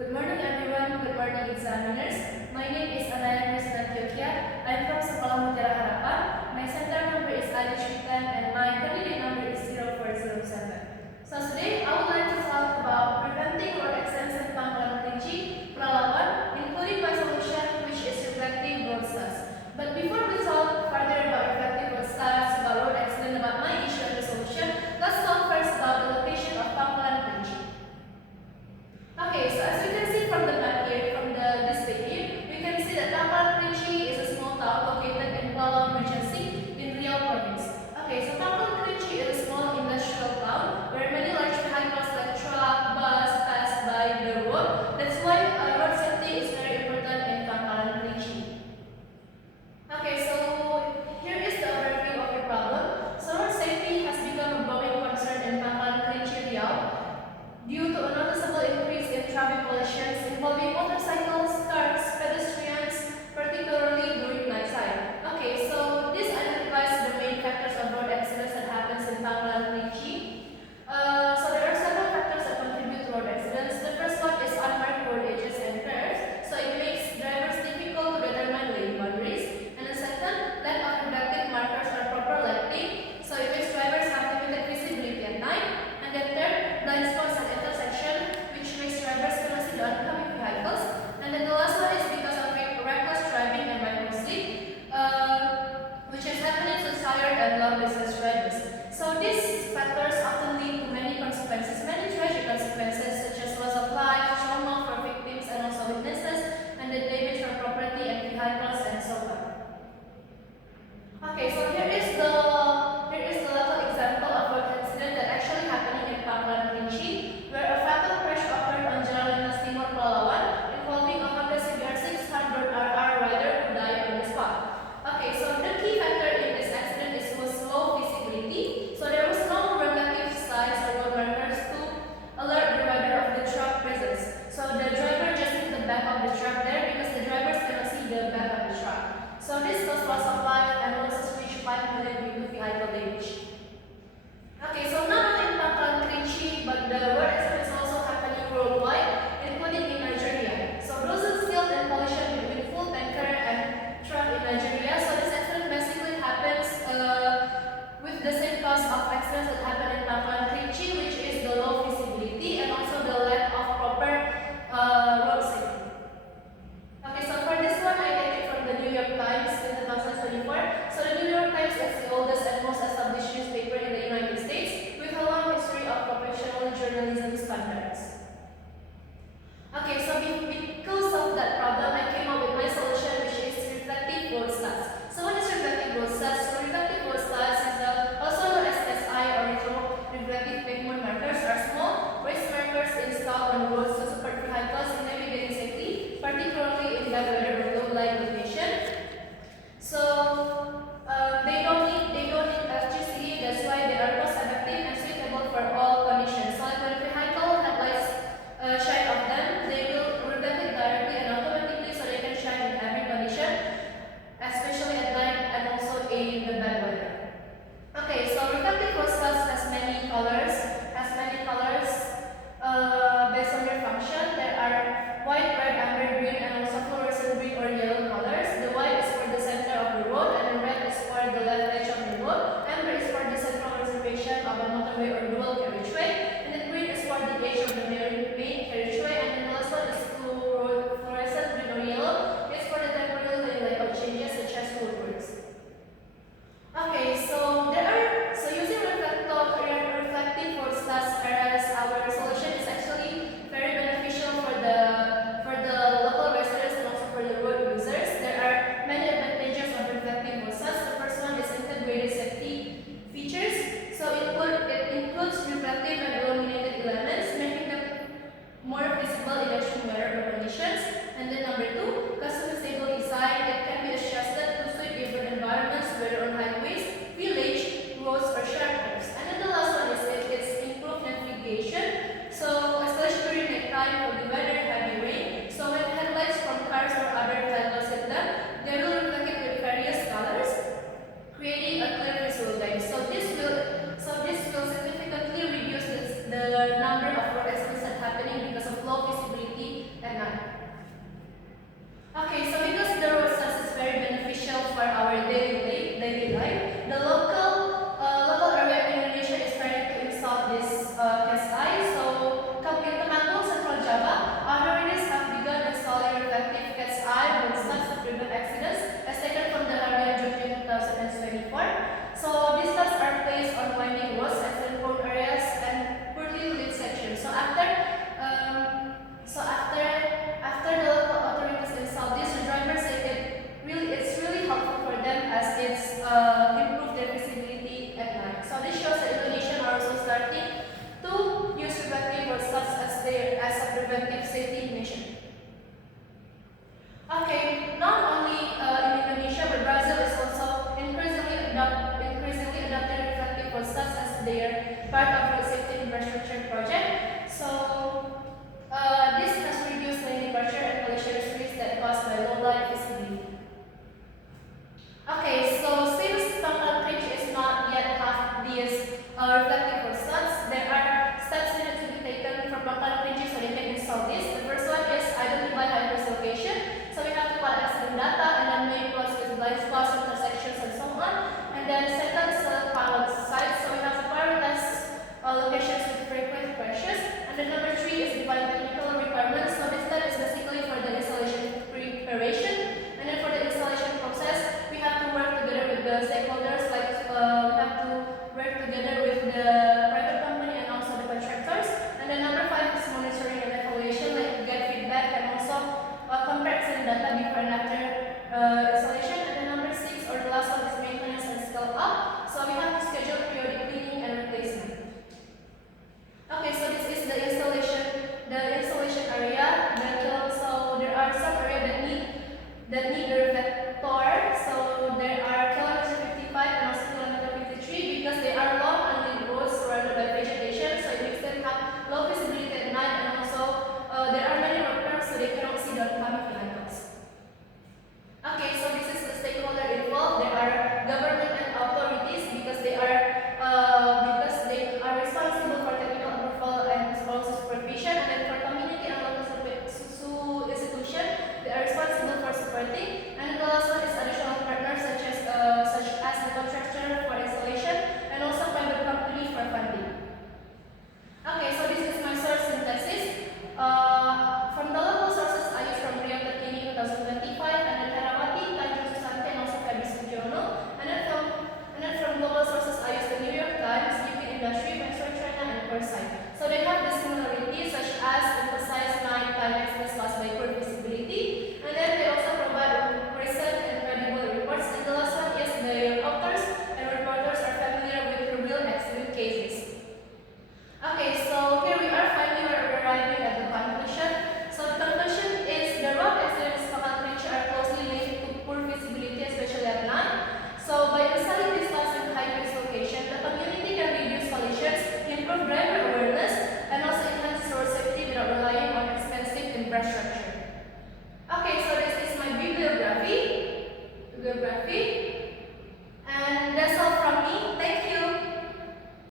Good morning everyone, good morning examiners. My name is Anaya Krisnatyokia. I am from Sekolah Mutiara Harapan. My center number is Adishwitan and my candidate number is 0407. So today I would like to talk about preventing road accidents in Pangkalan Kerinci, Palawan, including my solution which is reflective road stars. But before we talk further about reflective road stars, about road accident, about my issue and the solution, let's talk first about the location of Pangkalan Kerinci. Okay, so as you can see from the map here, from the display here, we can see that Pangkalan Kerinci is a small town located in Palawan Regency in Riau Province. Okay, so Pangkalan Kerinci is a small industrial town where many large vehicles like truck, bus pass by the road. That's why road safety is very important in Pangkalan Kerinci. Okay, so here is the overview of the problem. So road safety has become a growing concern in Pangkalan Kerinci, Riau due to a noticeable increase in traffic collisions involving motorcycles, cars, pedestrians, particularly during night time. Okay, so this identifies the main factors of road accidents that happens in Pangkalan Kerinci. So there are several factors that contribute to road accidents. The first one is unmarked road edges and curves. So it makes drivers difficult to determine lane boundaries. And the second, lack of reflective markers or proper lighting. So it makes drivers have limited visibility at night. And the third, blind spots at intersection, which makes drivers cannot see the oncoming vehicles. And then the last one is because of reckless driving and micro sleep, which is happening to tired and long distance drivers. So these factors often lead to many consequences, many tragic consequences, such as loss of life, trauma for victims and also witnesses, and the damage for property and vehicles and so on. Okay, so here is the local example of road accident that actually happening in Pangkalan Kerinci, where a fatal crash occurred on Jalan Lintas Timur Palawan involving a Honda CBR 600RR rider who died on the spot. Okay, so the key factor in this accident was low visibility. So there was no relative size or road markers to alert the rider of the truck presence. So the driver just hit the back of the truck there because the drivers cannot see the back of the truck. So this caused loss of life and losses reached 5 million due to vehicle damage. Okay, so not only in Pangkalan Kerinci, but the road accident is also happening worldwide, including in Nigeria. So Brazil killed and collision between full tanker and truck in Nigeria. So this accident basically happens with the same cause of accidents that happen in Pangkalan Kerinci, which is the low visibility and also the lack of proper road safety. Okay, so for this one, I get it from the New York Times in 2024. So the New York Times is the oldest and most established newspaper in the United States with a long history of professional journalism standards. Okay, so because of that problem, I came up with my solution, which is reflective road stars. So what is reflective road stars? So reflective road stars is also known as SI or reflective pavement markers, are small raised markers installed on roads to support vehicles in navigating safely, particularly in bad weather or low light location. So they don't need electricity. That's why they are cost effective and suitable for all conditions. So like when a vehicle headlights shine off them, they will reflect it directly and automatically, so they can shine in every condition, especially at night and also in the bad weather. Okay, so reflective road stars has many colors. Based on their function. There are white, red, amber, green, and also fluorescent green or yellow colors. The white is for the center of the road, and the red is for the left edge of the road. Amber is for the central reservation of a motorway or dual carriageway, and then green is for the edge of the main carriageway, and then the last one is fluorescent green or yellow. It's for the temporary lane layout changes such as footworks. Okay, so using reflective road stars as our solution is actually very beneficial for the local residents and also for the road users. There are many advantages of reflective road stars. The first one is integrated safety features. So it includes reflective and illuminated elements, making them more visible in extreme weather conditions. And then number two, customizable design. It can be adjusted to suit different environments, whether on highways, village, roads, or sharp curves. And then the last one is it's improved navigation. So especially during nighttime for the weather, heavy rain. So when headlights from cars or other vehicles hit them, they will reflect it with various colors, creating a clear visual guide. So this will significantly reduce the number of road accidents that happening because of low visibility define technical requirements. So this step is basically for the installation preparation, and then for the installation process, we have to work together with the stakeholders. Like we have to work together with the private company and also the contractors. And then number 5 is monitoring and evaluation, like get feedback and also comparison data before and after installation. And then number 6 or the last one is maintenance and scale up. So we have to schedule periodic cleaning and replacement. Okay, so this is the installation area. So there are some areas that need the reflector. So there are kilometer 55 and also kilometer 53 because they are long and roads surrounded by vegetation. So it makes them have low visibility at night, and also there are many road so they cannot see the oncoming vehicles. Okay, so this is the stakeholder involved. There are government and authorities because they are responsible for technical approval and also supervision. And then for community and local institution, they are responsible for supporting. And the last one is additional partners such as the contractor for installation and also private company for funding. Okay, so this is my source synthesis. From the local sources I use from Rio Terkini 2025, and then Herawati, Tanjung Susanti, and also Febri Sugiono. And then from global sources I use the New York Times, UK Industry, Metro China, and Foresight. So they have the similarities such as emphasize 9 times plus by poor visibility, and then they also provide recent and credible reports. And the last one is the authors and reporters are familiar with real accident cases. Okay, so here we are finally arriving at the conclusion. So the conclusion is the road accidents local nature are closely linked to poor visibility, especially at night. So by installing these lights in high-risk location, the community can reduce collisions, improve driver awareness, and also enhance road safety without relying on expensive infrastructure.